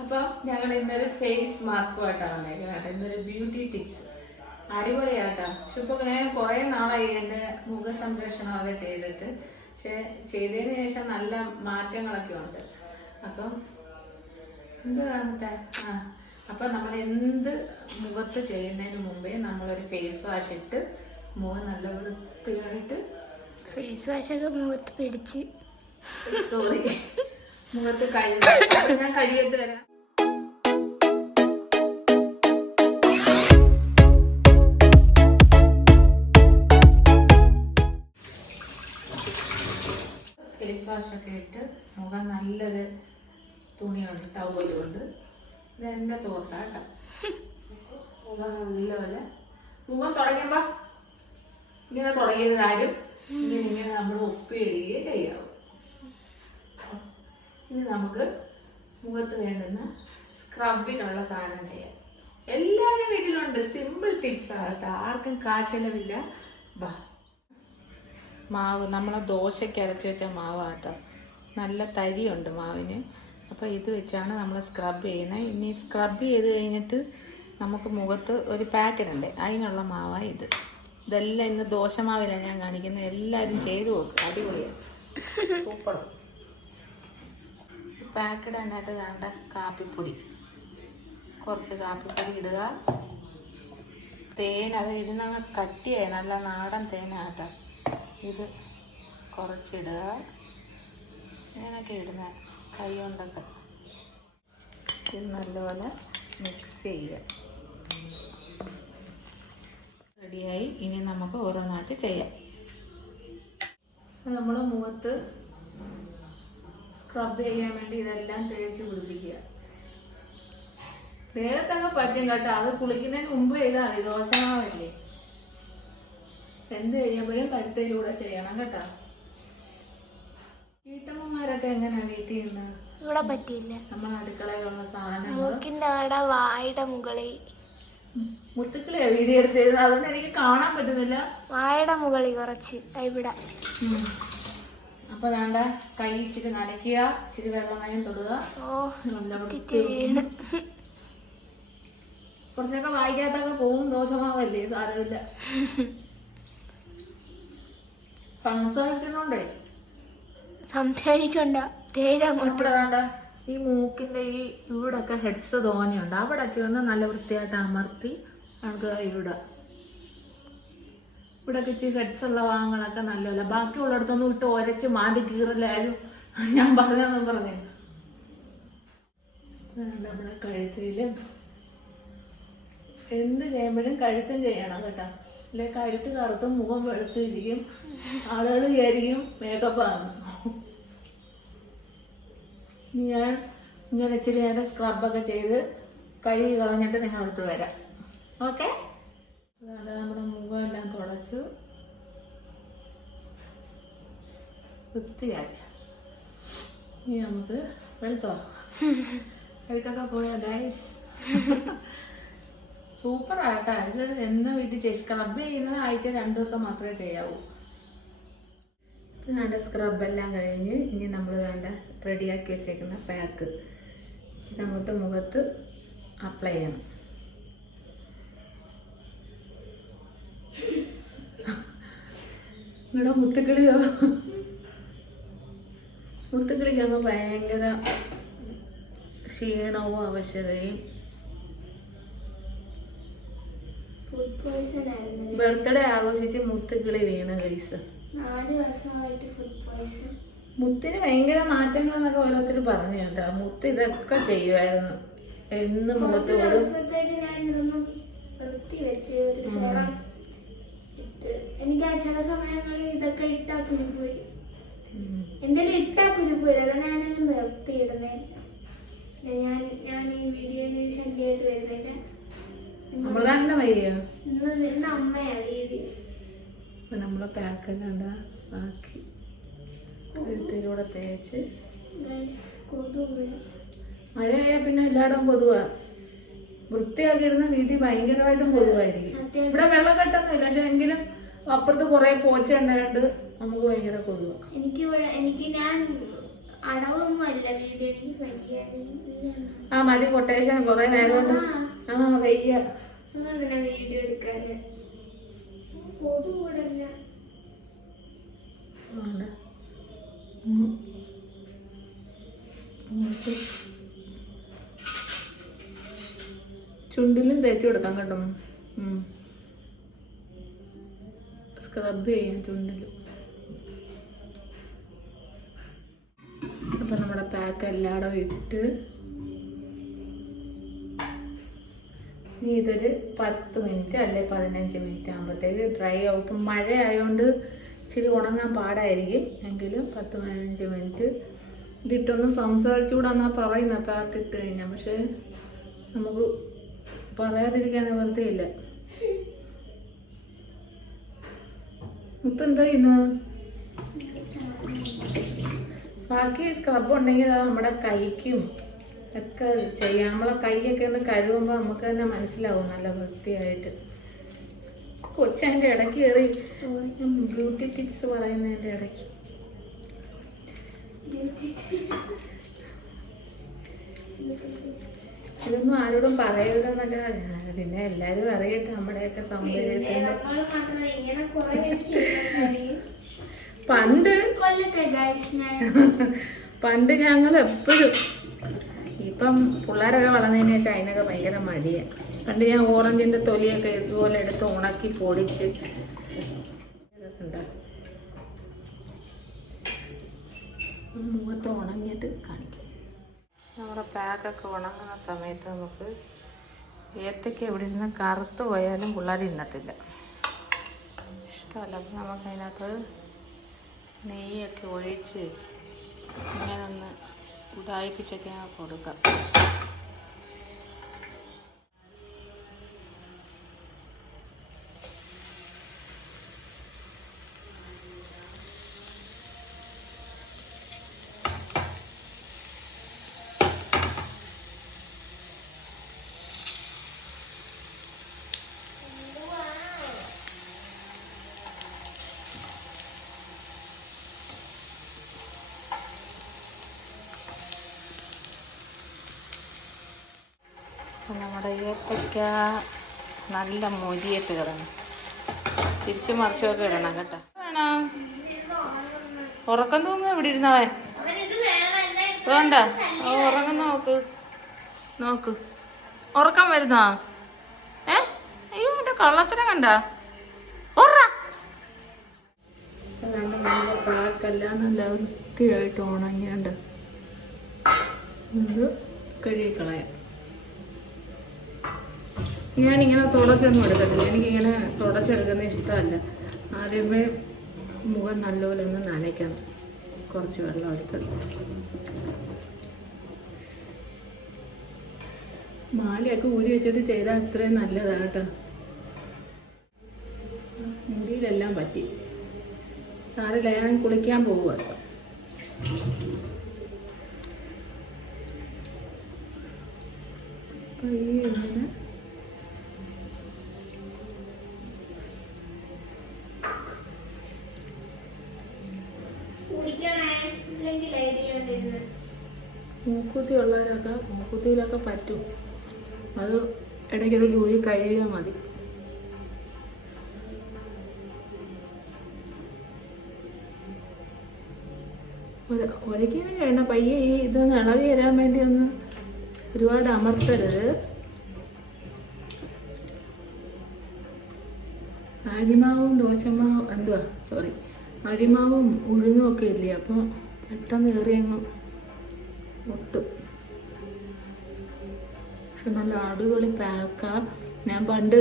അപ്പോൾ ഞങ്ങൾ ഇന്നൊരു ഫേസ് മാസ്കുമായിട്ടാണ് വന്നേക്കുന്നത് കേട്ടോ. ഇന്നൊരു ബ്യൂട്ടി ടിപ്സ് അടിപൊളിയാട്ടോ പക്ഷെ ഇപ്പോൾ ഞാൻ കുറേ നാളായി എന്റെ മുഖ സംരക്ഷണമൊക്കെ ചെയ്തിട്ട്. പക്ഷെ ചെയ്തതിന് ശേഷം നല്ല മാറ്റങ്ങളൊക്കെ ഉണ്ട്. അപ്പം എന്തുവാ ആ. അപ്പം നമ്മൾ എന്ത് മുഖത്ത് ചെയ്യുന്നതിന് മുമ്പേ നമ്മളൊരു ഫേസ് വാഷ് ഇട്ട് മുഖം നല്ല വൃത്തിയായിട്ട് ഫേസ് വാഷൊക്കെ മുഖത്ത് പിടിച്ച്. സോറി മുഖത്ത് കഴുകി. ഞാൻ കഴിയിട്ട് തരാം ഒക്കെ ഇട്ട് മുഖം നല്ലൊരു തുണിയുണ്ട് ടവൽ കൊണ്ട് ഇത് എന്റെ തോർത്ത കേട്ടോ. മുഖം നല്ലപോലെ മുഖം തുടങ്ങുമ്പോ ഇങ്ങനെ തുടങ്ങിയത് ആരും ഇങ്ങനെ ഇങ്ങനെ നമ്മൾ ഒപ്പിയിടുകയേ ചെയ്യാവും. ഇനി നമുക്ക് മുഖത്ത് വേണ്ടുന്ന സ്ക്രബിനുള്ള സാധനം ചെയ്യാം. എല്ലാവരുടെയും വീട്ടിലുണ്ട്. സിമ്പിൾ ടിപ്സ് ആകട്ടെ ആർക്കും കാശലവില്ല ബാ. മാവ് നമ്മളെ ദോശയ്ക്ക് അരച്ച് വെച്ച മാവാട്ടോ. നല്ല തരിയുണ്ട് മാവിന്. അപ്പോൾ ഇത് വെച്ചാണ് നമ്മൾ സ്ക്രബ് ചെയ്യുന്നത് ഇനി സ്ക്രബ് ചെയ്ത് കഴിഞ്ഞിട്ട് നമുക്ക് മുഖത്ത് ഒരു പാക്കറ്റ് ഉണ്ട്. അതിനുള്ള മാവാ ഇത്. ഇതെല്ലാം ഇന്ന് ദോശമാവിലാണ് ഞാൻ കാണിക്കുന്നത് എല്ലാവരും ചെയ്തു നോക്കുക അടിപൊളിയാണ് സൂപ്പർ പാക്കറ്റ് തന്നെയായിട്ട് വേണ്ട കാപ്പിപ്പൊടി. കുറച്ച് കാപ്പിപ്പൊടി ഇടുക. തേൻ അത് ഇരുന്നങ്ങ് കട്ടിയായി. നല്ല നാടൻ തേനാട്ടോ. ഇത് കുറച്ചിടുക. ഇങ്ങനെയൊക്കെ ഇടുന്ന. കൈ കൊണ്ടൊക്കെ. ഇത് നല്ലപോലെ മിക്സ് ചെയ്യുക. റെഡിയായി. ഇനി നമുക്ക് ഓരോന്നായിട്ട് ചെയ്യാം. നമ്മൾ മുഖത്ത് സ്ക്രബ് ചെയ്യാൻ വേണ്ടി ഇതെല്ലാം തേച്ച് പിടിപ്പിക്കുക. ദേഹത്തൊക്കെ പറ്റും കേട്ടോ. അത് കുളിക്കുന്നതിന് മുമ്പ് ചെയ്താൽ മതി. ദോഷമാവല്ലേ എന്ത് ചെയ്യുമ്പോഴും കഴുത്തിലൂടെ ചെയ്യണം കേട്ടോ. വീട്ടമ്മമാരൊക്കെ എങ്ങനെയാ വീട്ടിൽ നിന്ന് ഇവിടെ പറ്റിയില്ല. നമ്മൾ അടുക്കളയിലുള്ള സാധനങ്ങൾ അവിടെ വായുടെ മുകളിൽ. മുത്തുക്കളെ വീഡിയോ എടുത്തത് അതുകൊണ്ട് എനിക്ക് കാണാൻ പറ്റുന്നില്ല. വായുടെ മുകളിൽ കുറച്ച്. ഇവിടെ. അപ്പൊ വേണ്ട കൈ ഇച്ചിരി നനയ്ക്കുക ഇച്ചിരി വെള്ളമയം തൊടുക. ഓ കുറച്ചൊക്കെ വായിക്കാത്തൊക്കെ പോവും. ദോഷമാവല്ലേ സാരമില്ല. സംസാരിക്കുന്നോണ്ടേ സംസാരിക്കണ്ട തേര അങ്ങോട്ട്. ഇവിടെ വേണ്ട ഈ മൂക്കിന്റെ ഈ ഇവിടൊക്കെ ഹെഡ്സ് തോനെയുണ്ട് അവിടൊക്കെ ഒന്ന് നല്ല വൃത്തിയായിട്ട് അമർത്തി നമുക്ക് ഇവിടെ. ഇവിടൊക്കെ ഇച്ചിരി ഹെഡ്സ് ഉള്ള ഭാഗങ്ങളൊക്കെ നല്ലതല്ല ബാക്കിയുള്ളിടത്തൊന്നും ഇട്ട് ഒരച്ച് മാതി കീറലായാലും ഞാൻ പറഞ്ഞതെന്നും പറഞ്ഞേ. നമ്മുടെ കഴുത്തിലും. എന്ത് ചെയ്യുമ്പോഴും കഴുത്തും ചെയ്യണം കേട്ടോ. അല്ലെ കഴുത്ത് കറുത്ത് മുഖം വെളുത്തിരിക്കും. ആളുകൾ വിചാരിക്കും മേക്കപ്പ് ആണ്. ഞാൻ ഇങ്ങനെ ഇച്ചിരി നേരം സ്ക്രബൊക്കെ ചെയ്ത് കഴുകി കളഞ്ഞിട്ട് നിങ്ങളടുത്ത് വരാം. ഓക്കെ അതാണ് നമ്മുടെ മുഖം എല്ലാം തുടച്ചു. വൃത്തിയായി. ഇനി നമുക്ക് വെളുത്തോ? കഴുത്തൊക്കെ പോയോ ഗൈസ് സൂപ്പർ ആട്ടാ ഇത് എന്ന് വീട്ടിൽ ചെയ്ത് സ്ക്രബ് ചെയ്യുന്നത് ആഴ്ച രണ്ട് ദിവസം മാത്രമേ ചെയ്യാവൂ. നമ്മുടെ സ്ക്രബ് എല്ലാം കഴിഞ്ഞ് ഇനി നമ്മൾ വേണ്ട റെഡിയാക്കി വെച്ചേക്കുന്ന പാക്ക് ഇതങ്ങോട്ട് മുഖത്ത് അപ്ലൈ ചെയ്യണം. ഇവിടെ മുത്തുക്കിളിയോ മുത്തുക്കളിക്കാകുമ്പോൾ ഭയങ്കര ക്ഷീണവും അവശതയും ബർത്ത്ഡേ ആഘോഷിച്ച് മുത്തുക്കിളി വീണ പോയ്സൺ മുത്തിന് ഭയങ്കര മാറ്റങ്ങൾ എന്നൊക്കെ ഓരോരുത്തർ പറഞ്ഞു കേട്ടോ. മുത്ത് ഇതൊക്കെ ചെയ്യുമായിരുന്നു എന്ന് മുഖത്ത് എനിക്ക് ആ ചില സമയങ്ങളിൽ ഇതൊക്കെ ഇട്ടാ കുരുപോയി. എന്തെങ്കിലും ഇട്ടാ കുരുപ്പ് അതാണ് അതാ ഞാനങ്ങ് നിർത്തിയിടുന്നേ. ഞാൻ ഞാൻ ഈ വീഡിയോയിൽ ശല്യമായിട്ട് വരുന്നില്ല നമ്മൾ തന്നെ വയ്യ അപ്പൊ നമ്മൾ ആക്കി. തേച്ച്. പിന്നെ എല്ലായിടവും പൊതുവാ വൃത്തിയാക്കി ഇടുന്ന വീട്ടിൽ ഭയങ്കരമായിട്ടും കൊതുവായിരിക്കും. സത്യം. ഇവിടെ വെള്ളം കെട്ടൊന്നുമില്ല പക്ഷെ എങ്കിലും അപ്പുറത്ത് കുറെ പോച്ച ഉണ്ടായോണ്ട് നമുക്ക് ഭയങ്കര കൊതുവാ. എനിക്ക് എനിക്ക് ഞാൻ അടവൊന്നും അല്ല വീട്. എനിക്ക് ആ മതി കൊട്ടേഷൻ കുറെ നേരം ആ വയ്യ. അതുകൊണ്ട് വീഡിയോ എടുക്കാന്. ചുണ്ടിലും തേച്ച് കൊടുക്കാൻ കേട്ടോ സ്ക്രബ് ചെയ്യാം ചുണ്ടിലും. അപ്പൊ നമ്മുടെ പാക്ക് എല്ലായിടവും ഇട്ട് ഇനി ഇതൊരു പത്ത് മിനിറ്റ് അല്ലെ പതിനഞ്ച് മിനിറ്റ് ആകുമ്പോഴത്തേക്ക് ഡ്രൈ ആവും. ഇപ്പം മഴ ആയതുകൊണ്ട് ഇച്ചിരി ഉണങ്ങാൻ പാടായിരിക്കും. എങ്കിലും പത്ത് പതിനഞ്ച് മിനിറ്റ് ഇതിട്ടൊന്നും സംസാരിച്ചുകൂടാന്നാ പറയുന്ന? പാക്ക് ഇട്ട് കഴിഞ്ഞാൽ പക്ഷേ നമുക്ക് പറയാതിരിക്കാൻ നിവൃത്തിയില്ല എന്താ ഇന്ന്? ബാക്കി സ്ക്രബ് ഉണ്ടെങ്കിൽ അത് നമ്മുടെ കൈക്കും ഒക്കെ ചെയ്യാം. നമ്മളെ കൈയൊക്കെ ഒന്ന് കഴുകുമ്പോൾ നമുക്ക് തന്നെ മനസ്സിലാവും നല്ല വൃത്തിയായിട്ട്. കൊച്ചതിന്റെ ഇടയ്ക്ക് കയറി ബ്യൂട്ടി ടിപ്സ് പറയുന്നതിന്റെ ഇടയ്ക്ക്. ഇതൊന്നും ആരോടും പറയരുതെന്നൊക്കെ പിന്നെ എല്ലാരും അറിയട്ടെ നമ്മുടെയൊക്കെ സൗന്ദര്യത്തിന്റെ. പണ്ട് പണ്ട് ഞങ്ങൾ എപ്പോഴും ഇപ്പം പിള്ളേരൊക്കെ വളർന്നതിന് ശേഷം അതിനൊക്കെ ഭയങ്കര മടിയാണ് പണ്ട് ഞാൻ ഓറഞ്ചിന്റെ തൊലിയൊക്കെ ഇതുപോലെ എടുത്ത് ഉണക്കി പൊടിച്ച് മുഖത്ത് ഉണങ്ങിയിട്ട് കാണിക്കും. നമ്മുടെ പാക്കൊക്കെ ഉണങ്ങുന്ന സമയത്ത് നമുക്ക് ഏത്തയ്ക്ക് എവിടെ ഇരുന്ന് കറുത്ത് പോയാലും പിള്ളേർ ഇന്നത്തില്ല ഇഷ്ടമല്ല. അപ്പം നമുക്കതിനകത്ത് നെയ്യൊക്കെ ഒഴിച്ച് ഇങ്ങനെ ഒന്ന് ഉടായിപ്പിച്ചൊക്കെ അങ്ങ് കൊടുക്കാം ഏത്തക്ക നല്ല മൊരിയിട്ട് കിടന്നു. തിരിച്ചു മറിച്ചൊക്കെ ഇടണം കേട്ടോ. വേണം? ഉറക്കം തൂങ്ങും ഇവിടെ ഇരുന്നവൻ? വേണ്ട. ഉറങ്ങും നോക്ക്. നോക്ക്. ഉറക്കം വരുന്നാ? ഏ? അയ്യോ എന്റെ കള്ളത്തരം കണ്ട. ഉറക്കെല്ലാം നല്ല വൃത്തിയായിട്ട് ഉണങ്ങിയാണ്ട് ഇത് ഞാനിങ്ങനെ തുടച്ചൊന്നും എടുക്കത്തില്ല. എനിക്കിങ്ങനെ തുടച്ചെടുക്കുന്ന ഇഷ്ടമല്ല. ആദ്യമേ മുഖം നല്ലപോലെ ഒന്ന് നനയ്ക്കണം. കുറച്ച് വെള്ളം എടുത്ത്. മാലയൊക്കെ ഊരി വെച്ചിട്ട് ചെയ്താൽ അത്രയും നല്ലതാണ് കേട്ടോ. മുടിയിലെല്ലാം പറ്റി. സാറില്ല ഞാൻ കുളിക്കാൻ പോവുക ഇങ്ങനെ മൂക്കുത്തി ഉള്ളവരൊക്കെ മൂക്കുത്തിയിലൊക്കെ പറ്റും. അത് ഇടയ്ക്കിടയ്ക്ക് ഊരി കഴിയുക മതി. ഒര- ഒരിക്കലും വേണ്ട പയ്യെ ഈ ഇതൊന്ന് ഇളവി തരാൻ വേണ്ടി ഒന്ന് ഒരുപാട് അമർത്തരുത്. അരിമാവും ദോശമാവും എന്തുവാ? സോറി അരിമാവും ഉഴുന്നും ഒക്കെ ഇല്ലേ? അപ്പോൾ പെട്ടെന്ന് കയറിയങ്ങും ഒട്ടും പക്ഷെ നല്ല അടിപൊളി പാക്ക ഞാൻ പണ്ട്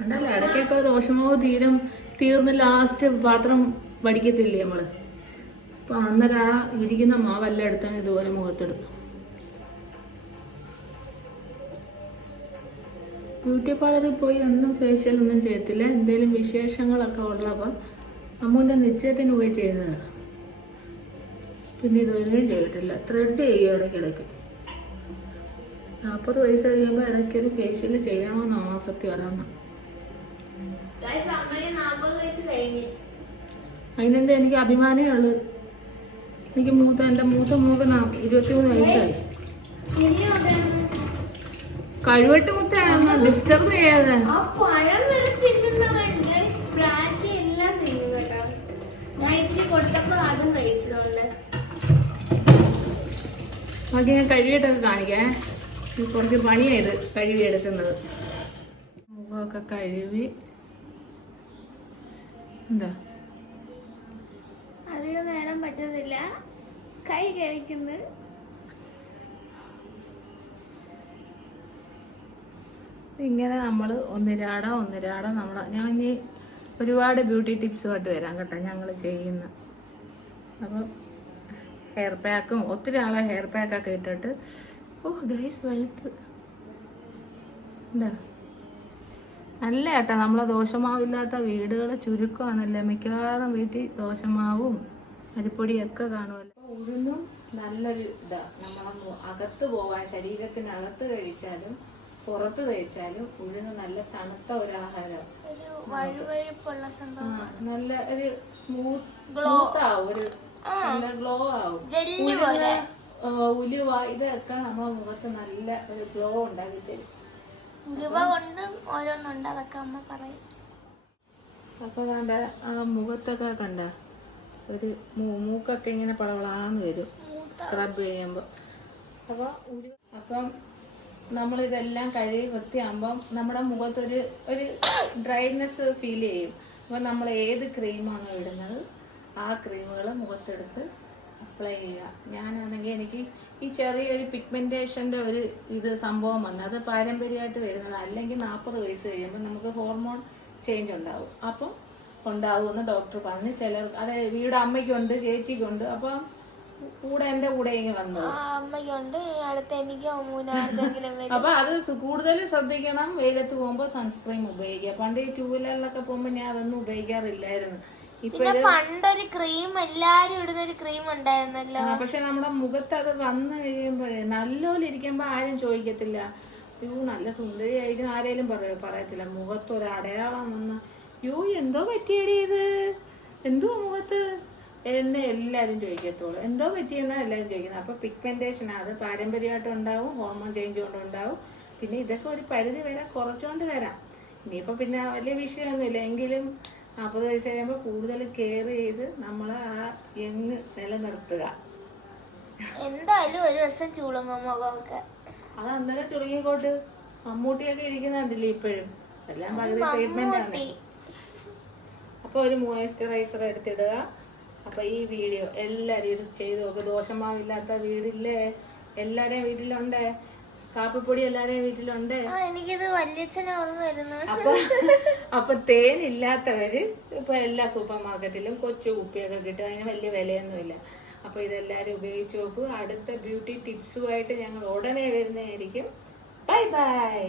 ഉണ്ടല്ലോ? ഇടയ്ക്കൊക്കെ ദോഷമോ തീരും തീർന്ന് ലാസ്റ്റ് പാത്രം വടിക്കത്തില്ലേ നമ്മൾ? അപ്പൊ അന്നേരം ആ ഇരിക്കുന്ന മാവെല്ലാം എടുത്താൽ ഇതുപോലെ മുഖത്തിടും. ബ്യൂട്ടി പാർലറിൽ പോയി ഒന്നും ഫേഷ്യൽ ഒന്നും ചെയ്യത്തില്ല. എന്തെങ്കിലും വിശേഷങ്ങളൊക്കെ ഉള്ളപ്പോൾ അമ്മൂന്റെ നിശ്ചയത്തിന് പോയി ചെയ്തതാണ് പിന്നെ ഇതൊന്നും ചെയ്തിട്ടില്ല. ത്രെഡ് ചെയ്യുകയാണ് ഇടയ്ക്കിടയ്ക്ക്. നാൽപ്പത് വയസ്സ് കഴിയുമ്പോൾ ഇടയ്ക്കൊരു ഫേഷ്യൽ ചെയ്യണമെന്നാണ് സത്യം കഴിഞ്ഞ്. അതിനെന്താ എനിക്ക് അഭിമാനമേ ഉള്ളു. എനിക്ക് മൂത്ത എന്റെ മൂത്ത മൂക്ക് ഇരുപത്തിമൂന്ന് വയസ്സായി. കഴിവട്ട് മുത്താണ് ഡിസ്റ്റർബ് ചെയ്യാതെ. ഞാൻ ഇച്ചിരി കൊടുത്തപ്പോ അതും കഴിച്ചതുകൊണ്ട്. ബാക്കി ഞാൻ കഴുകിയിട്ടൊക്കെ കാണിക്കാം. കുറച്ച് പണിയായത് കഴുകി എടുക്കുന്നത് മുഖമൊക്കെ കഴുകി. എന്താ? അധികം നേരം പറ്റുന്നില്ല. കൈ കഴിക്കുന്നു. ഇങ്ങനെ നമ്മൾ ഒന്നിരാട ഒന്നിരാട നമ്മൾ ഞാൻ ഇനി ഒരുപാട് ബ്യൂട്ടി ടിപ്സുമായിട്ട് വരാം കേട്ടോ ഞങ്ങൾ ചെയ്യുന്ന. അപ്പം ഹെയർ പാക്കും ഒത്തിരി ആളെ ഹെയർ പാക്കൊക്കെ ഇട്ടിട്ട്. ഓ ഗൈസ് വെളുത്ത്. നല്ല ഏട്ടാ നമ്മളെ ദോശമാവില്ലാത്ത വീടുകൾ ചുരുക്കമാണല്ലേ? മിക്കവാറും വീട്ടിൽ ദോശമാവും അരിപ്പൊടിയൊക്കെ കാണുമല്ലോ? ഉഴുന്നും നല്ലൊരു ഇതാ നമ്മളെ അകത്ത് പോവാൻ ശരീരത്തിനകത്ത് കഴിച്ചാലും പുറത്ത് കഴിച്ചാലും ഉഴുന്ന് നല്ല തണുത്ത ഒരു ആഹാരം. നല്ല ഒരു സ്മൂത്ത് സ്മൂത്ത് ആവും ഒരു നല്ല ഗ്ലോ ആവും. ഉലുവ ഇതൊക്കെ നമ്മളെ മുഖത്ത് നല്ല ഒരു ഗ്ലോ ഉണ്ടാക്കി തരും. ഉലുവ കൊണ്ടും ഓരോന്നുണ്ട് അതൊക്കെ അമ്മ പറയും. അപ്പൊ കണ്ട ആ മുഖത്തൊക്കെ കണ്ട ഒരു മൂക്കൊക്കെ ഇങ്ങനെ പളവളാന്ന് വരും. സ്ക്രബ് ചെയ്യുമ്പോൾ അപ്പൊ ഉരു അപ്പം നമ്മൾ ഇതെല്ലാം കഴുകി വൃത്തിയാകുമ്പം നമ്മുടെ മുഖത്തൊരു ഒരു ഡ്രൈനെസ് ഫീൽ ചെയ്യും. അപ്പം നമ്മൾ ഏത് ക്രീമാണോ ഇടുന്നത്? ആ ക്രീമുകൾ മുഖത്തെടുത്ത് അപ്ലൈ ചെയ്യുക. ഞാനാണെങ്കിൽ എനിക്ക് ഈ ചെറിയൊരു പിഗ്മെന്റേഷന്റെ ഒരു ഇത് സംഭവം വന്നു അത് പാരമ്പര്യമായിട്ട് വരുന്നത് അല്ലെങ്കിൽ നാൽപ്പത് വയസ്സ് കഴിയുമ്പോൾ നമുക്ക് ഹോർമോൺ ചേഞ്ച് ഉണ്ടാവും. അപ്പം ഉണ്ടാവുമെന്ന് ഡോക്ടർ പറഞ്ഞ് ചിലർ അത് വീട് അമ്മയ്ക്കുണ്ട് ചേച്ചിക്കുണ്ട്. അപ്പം കൂടെ എന്റെ കൂടെ വന്നു അമ്മയ്ക്കുണ്ട്. അടുത്ത് എനിക്കോ അപ്പൊ അത് കൂടുതൽ ശ്രദ്ധിക്കണം. വെയിലത്ത് പോകുമ്പോ സൺസ്ക്രീൻ ഉപയോഗിക്കുക. പണ്ട് ഈ ടൂ വീലറിലൊക്കെ പോകുമ്പോ ഞാൻ അതൊന്നും ഉപയോഗിക്കാറില്ലായിരുന്നു. പിന്നെ പണ്ടൊരു ക്രീം എല്ലാരും ഇടുന്ന ഒരു ക്രീം ഉണ്ടായിരുന്നല്ലോ. പക്ഷെ നമ്മുടെ മുഖത്ത് അത് വന്നു കഴിയുമ്പോ നല്ലോലെ ഇരിക്കുമ്പോ ആരും ചോദിക്കത്തില്ല. യൂ നല്ല സുന്ദരിയായിരിക്കും ആരേലും പറയോ? പറയത്തില്ല. മുഖത്ത് ഒരു അടയാളം വന്ന് യൂ എന്തോ പറ്റിയടി ഇത്? എന്തോ മുഖത്ത്? എന്നെ എല്ലാരും ചോദിക്കത്തുള്ളൂ. എന്തോ പറ്റിയെന്ന എല്ലാരും ചോദിക്കുന്നത്. അപ്പൊ പിഗ്മെന്റേഷൻ അത് പാരമ്പര്യമായിട്ട് ഉണ്ടാവും ഹോർമോൺ ചേഞ്ച് കൊണ്ട് ഉണ്ടാവും. പിന്നെ ഇതൊക്കെ ഒരു പരിധി വരെ കുറച്ചുകൊണ്ട് വരാം. ഇനിയിപ്പോ പിന്നെ വലിയ വിഷയമൊന്നുമില്ല. എങ്കിലും നാൽപ്പത് വയസ്സ് കഴിയുമ്പോൾ കൂടുതൽ കെയർ ചെയ്ത് നമ്മൾ ആ യങ് നിലനിർത്തുക. എന്തായാലും ഒരു ദിവസം ചുളുങ്ങും മുഖമൊക്കെ. അത് അന്നേരം ചുളുങ്ങിക്കോട്ട്. മമ്മൂട്ടിയൊക്കെ ഇരിക്കുന്നുണ്ടല്ലേ ഇപ്പോഴും? എല്ലാം പകുതി ട്രീറ്റ്മെന്റ് ആണ്. അപ്പൊ അപ്പോൾ ഒരു മോയ്സ്ചറൈസർ എടുത്തിടുക. അപ്പോൾ ഈ വീഡിയോ എല്ലാവരും ഇത് ചെയ്ത് നോക്കുക ദോഷമാവില്ലാത്ത വീടില്ലേ? എല്ലാവരുടെയും വീട്ടിലുണ്ട്? കാപ്പിപ്പൊടി എല്ലാരെയും വീട്ടിലുണ്ട്. എനിക്കിത് വല്യച്ഛനെ ഓർമ്മ വരുന്നു അപ്പൊ അപ്പൊ തേനില്ലാത്തവര് ഇപ്പൊ എല്ലാ സൂപ്പർ മാർക്കറ്റിലും കൊച്ചു കുപ്പിയൊക്കെ കിട്ടും. അതിന് വലിയ വിലയൊന്നുമില്ല. അപ്പൊ ഇതെല്ലാരും ഉപയോഗിച്ച് നോക്കൂ. അടുത്ത ബ്യൂട്ടി ടിപ്സുമായിട്ട് ഞങ്ങൾ ഉടനെ വരുന്നതായിരിക്കും. Bye bye.